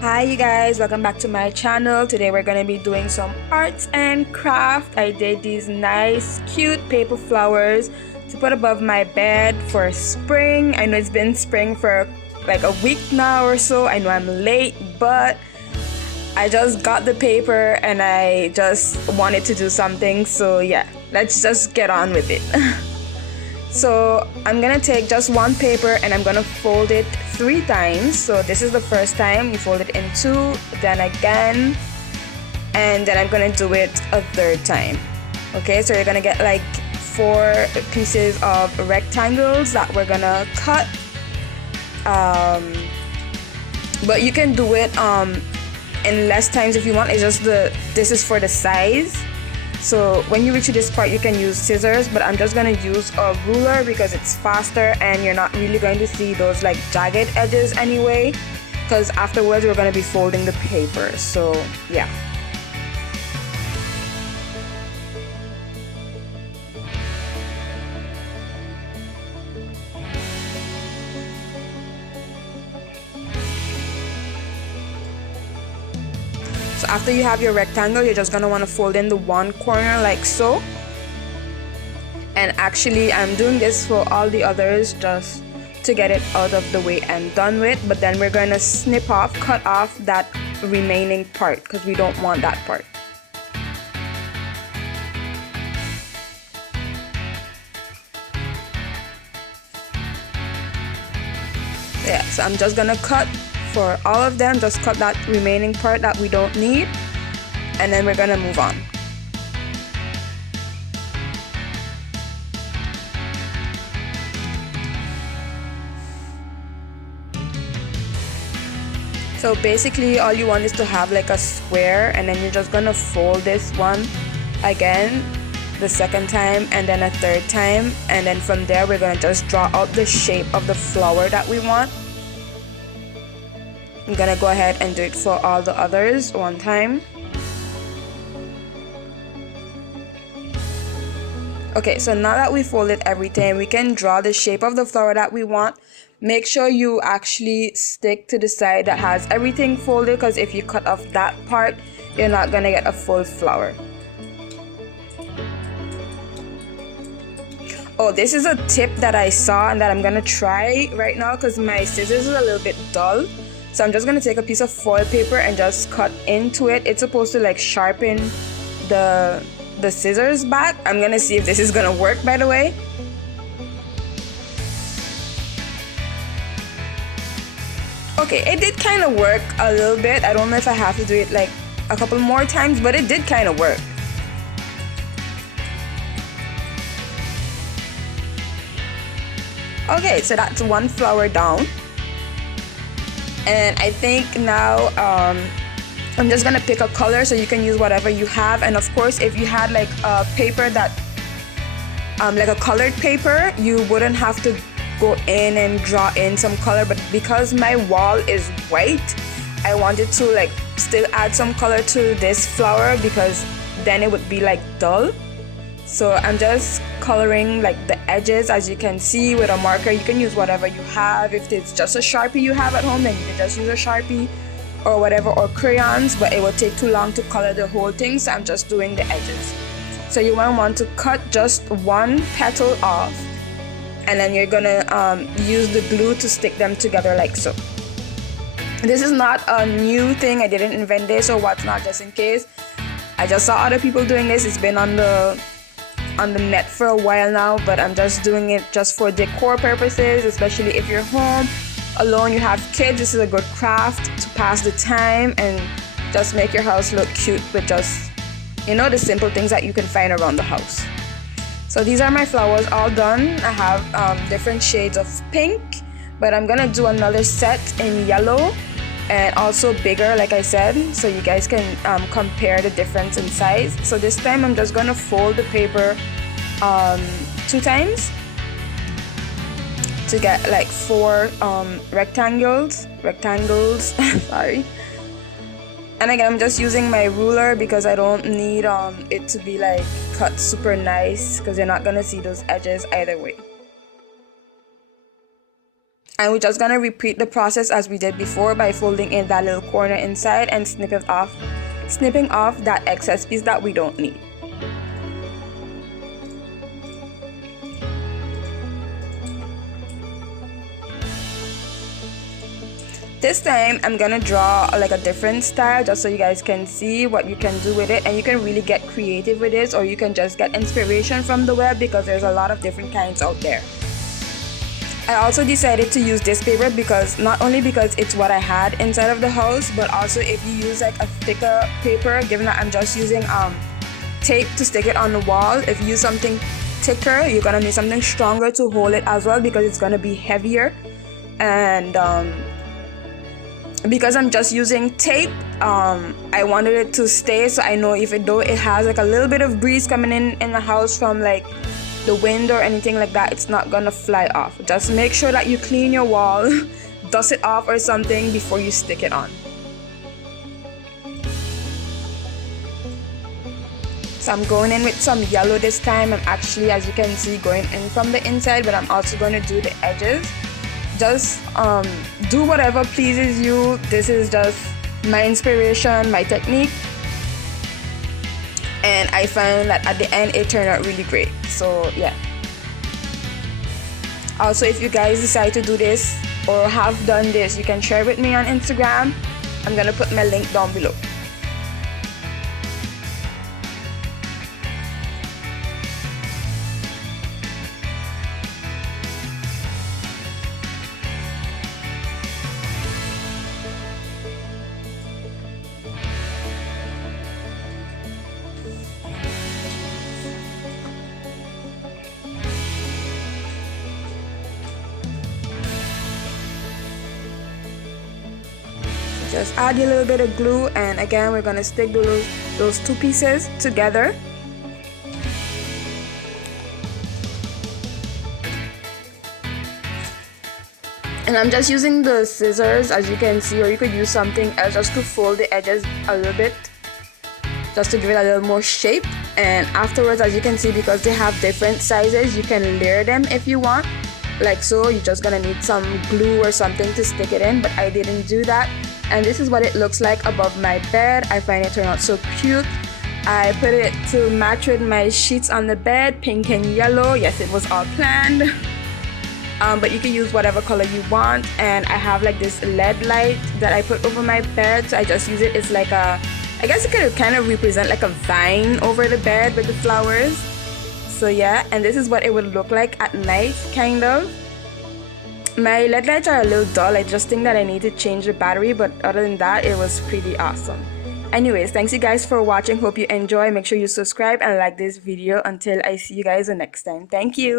Hi you guys, welcome back to my channel. Today we're gonna be doing some arts and craft. I did these nice cute paper flowers to put above my bed for spring. I know it's been spring for like a week now or so. I know I'm late, but I just got the paper and I just wanted to do something, so yeah, let's just get on with it. So I'm gonna take just one paper and I'm gonna fold it 3 times. So this is the first time, you fold it in 2, then again, and then I'm gonna do it a 3rd time. Okay, so you're gonna get like 4 pieces of rectangles that we're gonna cut. But you can do it in less times if you want. It's just this is for the size. So when you reach to this part, you can use scissors, but I'm just gonna use a ruler because it's faster and you're not really going to see those like jagged edges anyway, because afterwards we're gonna be folding the paper. So yeah. So after you have your rectangle, you're just gonna want to fold in the one corner like so. And actually I'm doing this for all the others just to get it out of the way and done with, but then we're gonna cut off that remaining part because we don't want that part. Yeah, so I'm just gonna cut for all of them, just cut that remaining part that we don't need, and then we're gonna move on. So basically all you want is to have like a square, and then you're just gonna fold this one again the 2nd time and then a 3rd time, and then from there we're gonna just draw out the shape of the flower that we want. I'm gonna go ahead and do it for all the others one time. Okay, so now that we folded everything, we can draw the shape of the flower that we want. Make sure you actually stick to the side that has everything folded, because if you cut off that part, you're not gonna get a full flower. Oh, this is a tip that I saw and that I'm gonna try right now because my scissors are a little bit dull. So I'm just gonna take a piece of foil paper and just cut into it. It's supposed to like sharpen the scissors back. I'm gonna see if this is gonna work, by the way. Okay, it did kind of work a little bit. I don't know if I have to do it like a couple more times, but it did kind of work. Okay, so that's one flower down. And I think now I'm just gonna pick a color, so you can use whatever you have. And of course, if you had like a paper that like a colored paper, you wouldn't have to go in and draw in some color. But because my wall is white, I wanted to like still add some color to this flower because then it would be like dull. So I'm just coloring like the edges, as you can see, with a marker. You can use whatever you have. If it's just a Sharpie you have at home, then you can just use a Sharpie or whatever, or crayons, but it will take too long to color the whole thing, so I'm just doing the edges. So you want to cut just one petal off, and then you're gonna use the glue to stick them together like so. This is not a new thing. I didn't invent this or whatnot, just in case. I just saw other people doing this. It's been on the net for a while now, but I'm just doing it just for decor purposes, especially if you're home alone, you have kids. This is a good craft to pass the time and just make your house look cute with just, you know, the simple things that you can find around the house. So these are my flowers all done. I have different shades of pink, but I'm gonna do another set in yellow and also bigger, like I said, so you guys can compare the difference in size. So this time I'm just gonna fold the paper 2 times to get like 4 rectangles sorry. And again, I'm just using my ruler because I don't need it to be like cut super nice, because you're not gonna see those edges either way. And we're just gonna repeat the process as we did before by folding in that little corner inside and snipping off that excess piece that we don't need. This time I'm gonna draw like a different style just so you guys can see what you can do with it, and you can really get creative with this, or you can just get inspiration from the web because there's a lot of different kinds out there. I also decided to use this paper because not only because it's what I had inside of the house, but also if you use like a thicker paper, given that I'm just using tape to stick it on the wall, if you use something thicker, you're gonna need something stronger to hold it as well because it's gonna be heavier. And because I'm just using tape, I wanted it to stay, so I know though it has like a little bit of breeze coming in the house from like the wind or anything like that, it's not gonna fly off. Just make sure that you clean your wall, dust it off or something before you stick it on. So I'm going in with some yellow this time. I'm actually, as you can see, going in from the inside, but I'm also going to do the edges. Just do whatever pleases you. This is just my inspiration, my technique. And I found that at the end it turned out really great. So yeah. Also, if you guys decide to do this or have done this, you can share with me on Instagram. I'm gonna put my link down below. Just add a little bit of glue, and again we're gonna stick those two pieces together. And I'm just using the scissors, as you can see, or you could use something else just to fold the edges a little bit, just to give it a little more shape. And afterwards, as you can see, because they have different sizes, you can layer them if you want, like so. You're just gonna need some glue or something to stick it in, but I didn't do that. And this is what it looks like above my bed. I find it turned out so cute. I put it to match with my sheets on the bed, pink and yellow. Yes, it was all planned. But you can use whatever color you want. And I have like this LED light that I put over my bed. So I just use it. It's like I guess it could kind of represent like a vine over the bed with the flowers. So yeah, and this is what it would look like at night, kind of. My LED lights are a little dull. I just think that I need to change the battery, but other than that, it was pretty awesome. Anyways, thanks you guys for watching. Hope you enjoy. Make sure you subscribe and like this video. Until I see you guys the next time. Thank you.